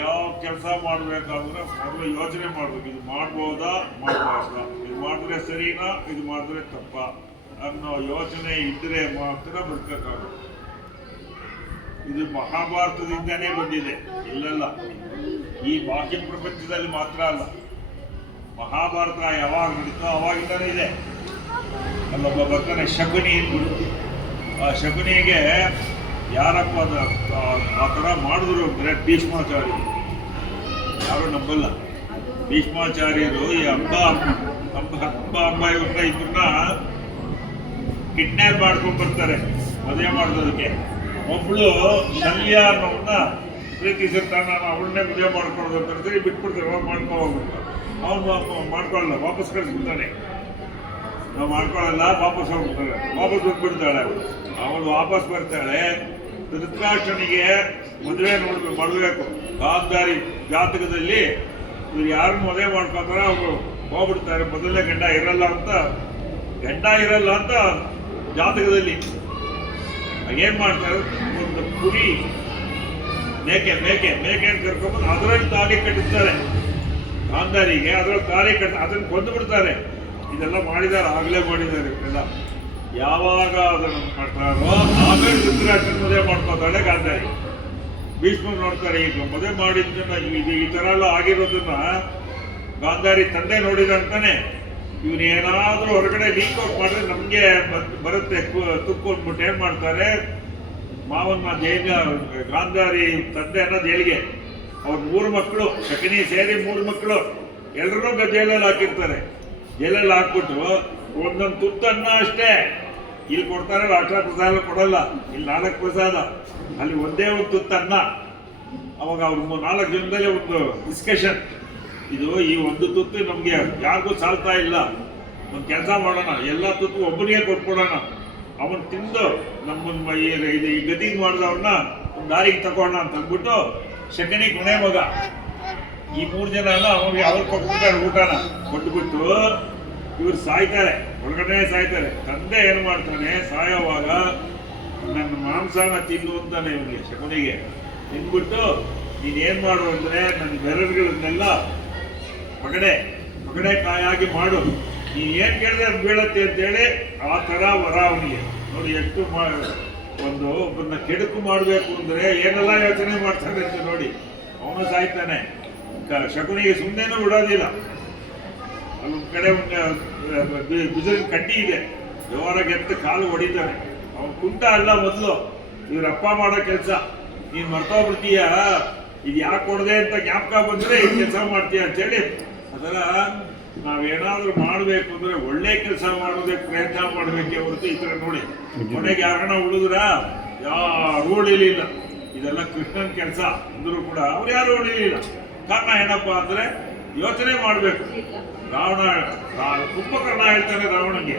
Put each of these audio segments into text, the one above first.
ಯಾವ ಕೆಲಸ ಮಾಡಬೇಕಾದ್ರೆ ಮೊದಲು ಯೋಚನೆ ಮಾಡಬೇಕು. ಇದು ಮಾಡ್ಬೋದಾ ಮಾಡಬಾರ್ದಾ, ಇದು ಮಾಡಿದ್ರೆ ಸರಿನಾ, ಇದು ಮಾಡಿದ್ರೆ ತಪ್ಪ ಅನ್ನೋ ಯೋಚನೆ ಇದ್ದರೆ ಮಾತ್ರ ಬದುಕಕ್ಕಾಗುತ್ತೆ. ಇದು ಮಹಾಭಾರತದಿಂದನೇ ಬಂದಿದೆ, ಇಲ್ಲಲ್ಲ. ಈ ಬಾಹ್ಯ ಪ್ರಪಂಚದಲ್ಲಿ ಮಾತ್ರ ಅಲ್ಲ, ಮಹಾಭಾರತ ಯಾವಾಗ ನಡೀತೋ ಅವಾಗಿಂದನೇ ಇದೆ. ಅಲ್ಲೊಬ್ಬ ಬರ್ತಾನೆ ಶಕುನಿ ಅಂದ್ಬಿಟ್ಟು. ಆ ಶಕುನಿಗೆ ಯಾರಪ್ಪ ಆ ಥರ ಮಾಡಿದ್ರು ಅಂದರೆ ಭೀಷ್ಮಾಚಾರ್ಯರು. ಯಾರು ನಂಬಲ್ಲ. ಭೀಷ್ಮಾಚಾರ್ಯರು ಈ ಅಂಬ ಇವ್ರನ್ನ ಕಿಡ್ನ್ಯಾಪ್ ಮಾಡ್ಕೊಂಡು ಬರ್ತಾರೆ ಮದುವೆ ಮಾಡೋದಕ್ಕೆ. ಒಬ್ಳು ಶಲ್ಯ ಅನ್ನೋನ್ನ ಪ್ರೀತಿಸಿರ್ತಾನೆ, ನಾನು ಅವಳನ್ನೇ ಮದುವೆ ಮಾಡ್ಕೊಳ್ಳೋದು ಅಂತ ಸರಿ ಬಿಟ್ಬಿಡ್ತಾರೆ. ಅವಾಗ ಮಾಡ್ಕೋಬೇಕು, ಅವನು ಮಾಡ್ಕೊಳ್ಳಲ್ಲ, ವಾಪಸ್ ಕಳಿಸ್ಬಿಡ್ತಾನೆ. ನಾವು ಮಾಡ್ಕೊಳ್ಳಲ್ಲ, ವಾಪಸ್ ಹೋಗ್ಬಿಡ್ತಾರೆ. ವಾಪಸ್ ಬಂದ್ಬಿಡ್ತಾಳೆ. ಅವಳು ವಾಪಸ್ ಬರ್ತಾಳೆ. ಧೃತರಾಷ್ಟ್ರನಿಗೆ ಮದುವೆ ಮಾಡಬೇಕು. ಗಾಂಧಾರಿ ಜಾತಕದಲ್ಲಿ ಇವ್ರು ಯಾರನ್ನು ಮದುವೆ ಮಾಡ್ಕೊತಾರೆ ಅವರು ಹೋಗ್ಬಿಡ್ತಾರೆ. ಮೊದಲನೇ ಗಂಡ ಇರಲ್ಲ ಅಂತ ಜಾತಕದಲ್ಲಿ ಏನ್ ಮಾಡ್ತಾರೆ, ಒಂದು ಕುರಿ ಮೇಕೆ ಅಂತ ಕರ್ಕೊಂಡ್ಬಂದು ಅದರಲ್ಲಿ ತಾಳಿ ಕಟ್ಟಿಸ್ತಾರೆ ಗಾಂಧಾರಿಗೆ. ಅದರಲ್ಲಿ ತಾಳಿ ಕಟ್ಟ ಅದನ್ನು ಕೊಂದು ಬಿಡ್ತಾರೆ. ಇದೆಲ್ಲ ಆಗಲೇ ಮಾಡಿದ್ದಾರೆ ಎಲ್ಲ. ಯಾವಾಗ ಅದನ್ನು ಮಾಡ್ತಾರೋ ಆಮೇಲೆ ಧೃತರಾಷ್ಟ್ರನ ಮದುವೆ ಮಾಡ್ಕೋತಾಳೆ ಗಾಂಧಾರಿ. ಭೀಷ್ಮರು ನೋಡ್ತಾರೆ, ಈಗ ಮದುವೆ ಮಾಡಿದ್ದನ್ನ ಈ ಥರ ಎಲ್ಲ ಆಗಿರೋದನ್ನ ಗಾಂಧಾರಿ ತಂದೆ ನೋಡಿದಂತಾನೆ, ಇವನು ಏನಾದರೂ ಹೊರಗಡೆ ಲೀಕ್ ಔಟ್ ಮಾಡಿದ್ರೆ ನಮಗೆ ಬರುತ್ತೆ ತುಕ್ಕು ಅಂದ್ಬಿಟ್ಟು ಏನು ಮಾಡ್ತಾರೆ, ಮಾವನ್ನ ಗಾಂಧಾರಿ ತಂದೆಯನ್ನ ಜೈಲಿಗೆ. ಅವ್ರ 3 ಮಕ್ಕಳು, ಶಕುನಿ ಸೇರಿ 3 ಮಕ್ಕಳು ಎಲ್ಲರೂ ಜೈಲಲ್ಲಿ ಹಾಕಿರ್ತಾರೆ. ಜೈಲಲ್ಲಿ ಹಾಕ್ಬಿಟ್ಟು ಒಂದೊಂದು ತುತ್ತನ್ನ ಅಷ್ಟೇ ಇಲ್ಲಿ ಕೊಡ್ತಾರೆ. ಅಷ್ಟ ಪ್ರಸಾದ ಕೊಡಲ್ಲ, ಇಲ್ಲಿ 4 ಪ್ರಸಾದ, ಅಲ್ಲಿ ಒಂದೇ ಒಂದು ತುತ್ತನ್ನ. ಅವಾಗ ಅವ್ರು 4 ಜನದಲ್ಲಿ ಒಂದು ಡಿಸ್ಕಷನ್, ಇದು ಈ ಒಂದು ತುತ್ತು ನಮಗೆ ಯಾರಿಗೂ ಸಾಲ್ತಾ ಇಲ್ಲ, ಒಂದು ಕೆಲಸ ಮಾಡೋಣ, ಎಲ್ಲ ತುತ್ತು ಒಬ್ಬನಿಗೆ ಕೊಟ್ಕೊಡೋಣ, ಅವನು ತಿಂದು ನಮ್ಮನ್ನ ಈ ಗತಿಗೆ ಮಾಡಿದವ್ರನ್ನ ಒಂದು ದಾರಿಗೆ ತಗೋಣ ಅಂತ ಅಂದ್ಬಿಟ್ಟು ಶಕುನಿ ಕೊನೆ ಮಗ ಈ 3 ಜನನ ಅವ್ರಿಗೆ ಅವ್ರು ಕೊಟ್ಬಿಡ್ತಾರೆ. ಊಟನ ಕೊಟ್ಬಿಟ್ಟು ಇವ್ರು ಸಾಯ್ತಾರೆ, ಒಳಗಡೆ ಸಾಯ್ತಾರೆ. ತಂದೆ ಏನು ಮಾಡ್ತಾನೆ, ಸಾಯೋವಾಗ ನನ್ನ ಮಾಂಸನ ತಿನ್ನು ಅಂತಾನೆ ಇವನಿಗೆ, ಶಕುನಿಗೆ. ತಿಂದ್ಬಿಟ್ಟು ನೀನೇನು ಮಾಡು ಅಂದರೆ ನನ್ನ ಬೆರಳುಗಳನ್ನೆಲ್ಲ ಪಗಡೆ ಕಾಯಾಗಿ ಮಾಡು, ನೀನು ಏನು ಕೇಳಿದ್ರೆ ಅದು ಬೀಳತ್ತೆ ಅಂತೇಳಿ ಆ ಥರ ವರ ಅವನಿಗೆ. ನೋಡಿ ಎಷ್ಟು ಒಬ್ಬರನ್ನ ಕೆಡುಕು ಮಾಡಬೇಕು ಅಂದರೆ ಏನೆಲ್ಲ ಯೋಚನೆ ಮಾಡ್ತಾನೆ ಅಂತ ನೋಡಿ. ಅವನು ಸಾಯ್ತಾನೆ. ಶಕುನಿಗೆ ಸುಮ್ಮನೆನೂ ಬಿಡೋದಿಲ್ಲ. ಅಲ್ಲೊಂದು ಕಡೆ ಒಂದು ಬಿಸಿಲಿನ ಕಡ್ಡಿ ಇದೆ, ಜೋರಾಗಿ ಎತ್ತ ಕಾಲು ಹೊಡಿತಾನೆ. ಅವನು ಕುಂಟ ಅಲ್ಲ ಮೊದಲು, ಇವ್ರಪ್ಪ ಮಾಡೋ ಕೆಲಸ. ನೀನು ಮರ್ತೋಗ್ಬಿಡ್ತೀಯ, ಇದು ಯಾಕೆ ಕೊಡದೆ ಅಂತ ಜ್ಞಾಪಕ ಬಂದರೆ ಈ ಕೆಲಸ ಮಾಡ್ತೀಯ ಅಂತೇಳಿ. ಅದರ ನಾವೇನಾದ್ರೂ ಮಾಡಬೇಕು ಅಂದ್ರೆ ಒಳ್ಳೆ ಕೆಲಸ ಮಾಡೋದಕ್ಕೆ ಪ್ರಯತ್ನ ಮಾಡಬೇಕೆ ಹೊರತು ಈ ಥರ ನೋಡಿ ಕೊನೆಗೆ ಯಾರನ್ನ ಉಳಿದ್ರ ಯಾರು ಉಳಿಲಿಲ್ಲ. ಇದೆಲ್ಲ ಕೃಷ್ಣನ ಕೆಲಸ ಅಂದರೂ ಕೂಡ ಅವ್ರು ಯಾರು ಉಳಿಲಿಲ್ಲ. ಕಾರಣ ಏನಪ್ಪ ಅಂದ್ರೆ ಯೋಚನೆ ಮಾಡಬೇಕು. ಕುಂಭಕರ್ಣ ಹೇಳ್ತಾನೆ ರಾವಣಗೆ,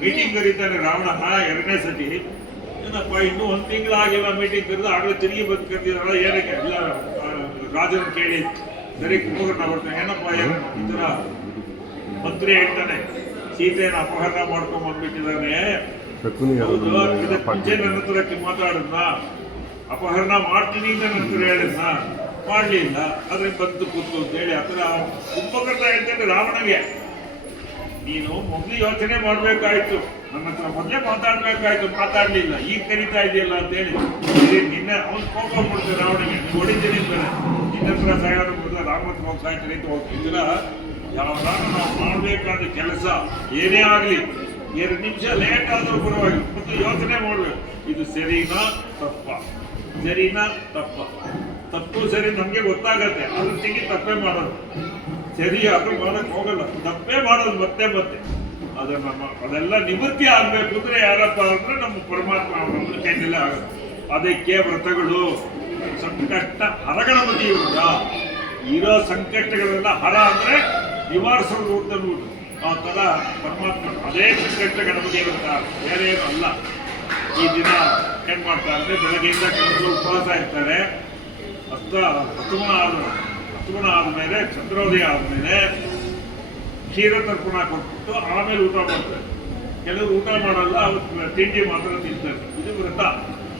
ಮೀಟಿಂಗ್ ಕರೀತಾನೆ ರಾವಣ 2ನೇ ಸತಿ. ಏನಪ್ಪ ಇನ್ನೂ 1 ತಿಂಗಳಾಗಿಲ್ಲ ಮೀಟಿಂಗ್ ಕರೆದು, ಆಗಲೇ ತಿರುಗಿ ಬಂದು ಕರೆದಿದ್ದಾರಲ್ಲ, ಏನಕ್ಕೆ ಎಲ್ಲ ರಾಜನ ಕೇಳಿ. ಸರಿ, ಕುಂಭಕರ್ಣ ಬರ್ತಾನೆ, ಏನಪ್ಪ ಏನು ಈ ಥರ ಮಂತ್ರಿ ಹೇಳ್ತಾನೆ, ಸೀತೆಯನ್ನು ಅಪಹರಣ ಮಾಡ್ಕೊಂಡ್ ಬಂದ್ಬಿಟ್ಟಿದ್ದಾನೆ. ಹೌದು, ಇದಕ್ಕೆ ಮುಂಚೆ ನನ್ನ ಹತ್ರಕ್ಕೆ ಮಾತಾಡದ್ನ, ಅಪಹರಣ ಮಾಡ್ತೀನಿ ಅಂತ ನನ್ನ ಹತ್ರ ಹೇಳಿದ್ನ, ಮಾಡಲಿಲ್ಲ, ಆದ್ರೆ ಬಂದು ಕೂತು ಅಂತ ಹೇಳಿ ಆ ಥರ ಕುಂಭಕರ್ಣ ಹೇಳ್ತಾನೆ ರಾವಣಗೆ. ನೀನು ಮೊದಲು ಯೋಚನೆ ಮಾಡಬೇಕಾಯ್ತು, ನನ್ನ ಹತ್ರ ಮೊದಲೇ ಮಾತಾಡಲಿಲ್ಲ, ಈಗ ಕರೀತಾ ಇದೆಯಲ್ಲ ಅಂತ ಹೇಳಿ. ನಿನ್ನೆ ಅವ್ನು ಕೋಪ ಮಾಡ್ತಾರೆ ರಾವಣಗೆ, ಹೊಡಿತೀನಿ ಅಂತಾನೆ. ನಿನ್ನ ಹತ್ರ ಸಾಯೋದು ಮೊದಲು ರಾಮತ್ರ ಹೋಗಿ ಸಾಯ್ತಾರೆ ಅಂತ ಹೋಗ್ತಿದ್ರ. ಯಾವಾಗ ನಾವು ಮಾಡಬೇಕಾದ ಕೆಲಸ ಏನೇ ಆಗಲಿ 2 ನಿಮಿಷ ಲೇಟ್ ಆದರೂ ಪರವಾಗಿಲ್ಲ, ಮತ್ತು ಯೋಚನೆ ಮಾಡಬೇಕು, ಇದು ಸರಿನಾ ತಪ್ಪ. ತಪ್ಪು ಸರಿ ನಮಗೆ ಗೊತ್ತಾಗತ್ತೆ, ಅದ್ರ ತೆಗಿ ತಪ್ಪೇ ಮಾಡೋದು. ಸರಿ ಅದು ಮಾಡೋಕ್ಕೆ ಹೋಗಲ್ಲ, ತಪ್ಪೇ ಮಾಡೋದು ಮತ್ತೆ ಅದೆಲ್ಲ ನಿವೃತ್ತಿ ಆಗಬೇಕು ಅಂದ್ರೆ ಯಾರಪ್ಪ ಅಂದ್ರೆ ನಮ್ಮ ಪರಮಾತ್ಮ ನಮ್ಮ ಕೈಯಲ್ಲೇ ಆಗುತ್ತೆ. ಅದಕ್ಕೆ ವ್ರತಗಳು, ಸಂಕಷ್ಟ ಹರಗಳ ಮತಿ ಇರೋ ಸಂಕಷ್ಟಗಳೆಲ್ಲ ಹರ ಅಂದ್ರೆ ನಿವಾರಿಸೋದು ಅಂತ ನೋಡು. ಆ ಥರ ಪರಮಾತ್ಮ ಅದೇ ಸಂಕಷ್ಟ ಗಣಪತಿ ಇರುತ್ತಾ, ಬೇರೆ ಏನು ಅಲ್ಲ. ಈ ದಿನ ಏನ್ ಮಾಡ್ತಾರೆ ಅಂದ್ರೆ ಬೆಳಗ್ಗೆಯಿಂದ ಕೆಲವರು ಉಪವಾಸ ಇರ್ತಾರೆ. ಹತ್ತುಮನ ಆದ್ಮೇಲೆ ಚಂದ್ರೋದಯ ಆದ್ಮೇಲೆ ಕ್ಷೀರ ತರ್ಪಣ ಕೊಟ್ಬಿಟ್ಟು ಆಮೇಲೆ ಊಟ ಮಾಡ್ತಾರೆ. ಕೆಲವರು ಊಟ ಮಾಡಲ್ಲ, ಅವತ್ತು ತಿಂಡಿ ಮಾತ್ರ ತಿಂತಾರೆ. ಇದು ವ್ರತ.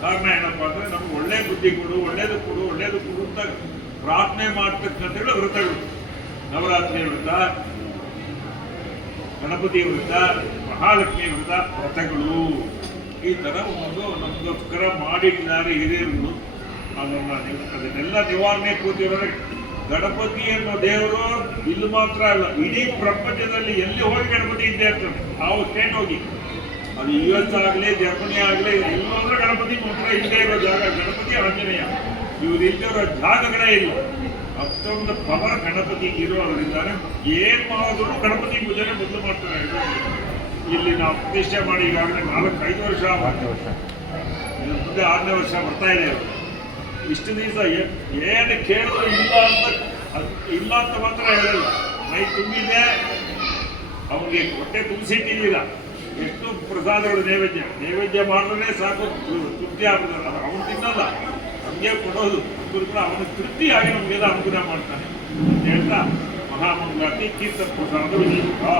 ಕಾರಣ ಏನಪ್ಪಾ ಅಂದ್ರೆ ನಮ್ಗೆ ಒಳ್ಳೆ ಬುದ್ಧಿ ಕೊಡು, ಒಳ್ಳೇದು ಕೊಡು ಅಂತ ಪ್ರಾರ್ಥನೆ ಮಾಡ್ತಕ್ಕಂಥ ವ್ರತಗಳು. ನವರಾತ್ರಿ ವ್ರತ, ಗಣಪತಿ ವ್ರತ, ಮಹಾಲಕ್ಷ್ಮಿ ವ್ರತ, ವ್ರತಗಳು ಈ ತರ ಒಂದು ನಮಗೋಸ್ಕರ ಮಾಡಿದ್ದಾರೆ ಹಿರಿಯರು. ಅದನ್ನೆಲ್ಲ ನಿವಾರಣೆ ಕೂತಿರೋದ್ರೆ ಗಣಪತಿ ಅನ್ನೋ ದೇವರು ಇಲ್ಲಿ ಮಾತ್ರ ಅಲ್ಲ, ಇಡೀ ಪ್ರಪಂಚದಲ್ಲಿ ಎಲ್ಲಿ ಹೋಗಿ ಗಣಪತಿ ಇದ್ದೇ ಇರ್ತಾನೆ. ನಾವು ಸ್ಟೇಟ್ ಹೋಗಿ, ಅದು US ಆಗಲಿ, ಜರ್ಮನಿ ಆಗಲಿ, ಎಲ್ಲೋದ್ರೆ ಗಣಪತಿ ಮಾತ್ರ ಇಲ್ಲದೆ ಇರೋ ಜಾಗ ಗಣಪತಿ, ಆಂಜನೇಯ ಇವ್ರು ಇಲ್ಲದೆ ಇರೋ ಜಾಗಗಳೇ ಇಲ್ಲ. ಅಷ್ಟೊಂದು ಪವರ್ ಗಣಪತಿ ಇರೋದ್ರಿಂದಾನೆ ಏನ್ ಮಾಡಿದ್ರು ಗಣಪತಿ ಪೂಜೆನೆ ಮೊದಲು ಮಾಡ್ತಾರೆ. ಇಲ್ಲಿ ನಾವು ಪ್ರತಿಷ್ಠೆ ಮಾಡಿ ಈಗಾಗಲೇ 4-5 ವರ್ಷ, ಮುಂದೆ 6ನೇ ವರ್ಷ ಬರ್ತಾ ಇದೆ. ಇಷ್ಟು ದಿವಸ ಏನು ಕೇಳಿದ್ರು ಇಲ್ಲ ಅಂತ ಮಾತ್ರ ಹೇಳಲ್ಲ. ಮೈ ತುಂಬಿದೆ, ಅವನಿಗೆ ಹೊಟ್ಟೆ ತುಂಬಿಸಿಟ್ಟಿಲ್ಲ. ಎಷ್ಟು ಪ್ರಸಾದಗಳು ನೈವೇದ್ಯ ಮಾಡಿದ್ರೆ ಸಾಕು, ತೃಪ್ತಿ ಆಗ್ತದೆ. ಅವನು ತಿನ್ನಲ್ಲ, ನಮಗೆ ಕೊಡೋದು ಕೂಡ ಅವನ ತೃಪ್ತಿಯಾಗಿ ನಮಗೆಲ್ಲ ಅನುಗ್ರಹ ಮಾಡ್ತಾನೆ ಅಂತ ಹೇಳ್ತಾ ಮಹಾಮಂಗಳಾರತಿ ತೀರ್ಥ ಪ್ರಸಾದ ವಿನಿಯೋಗ.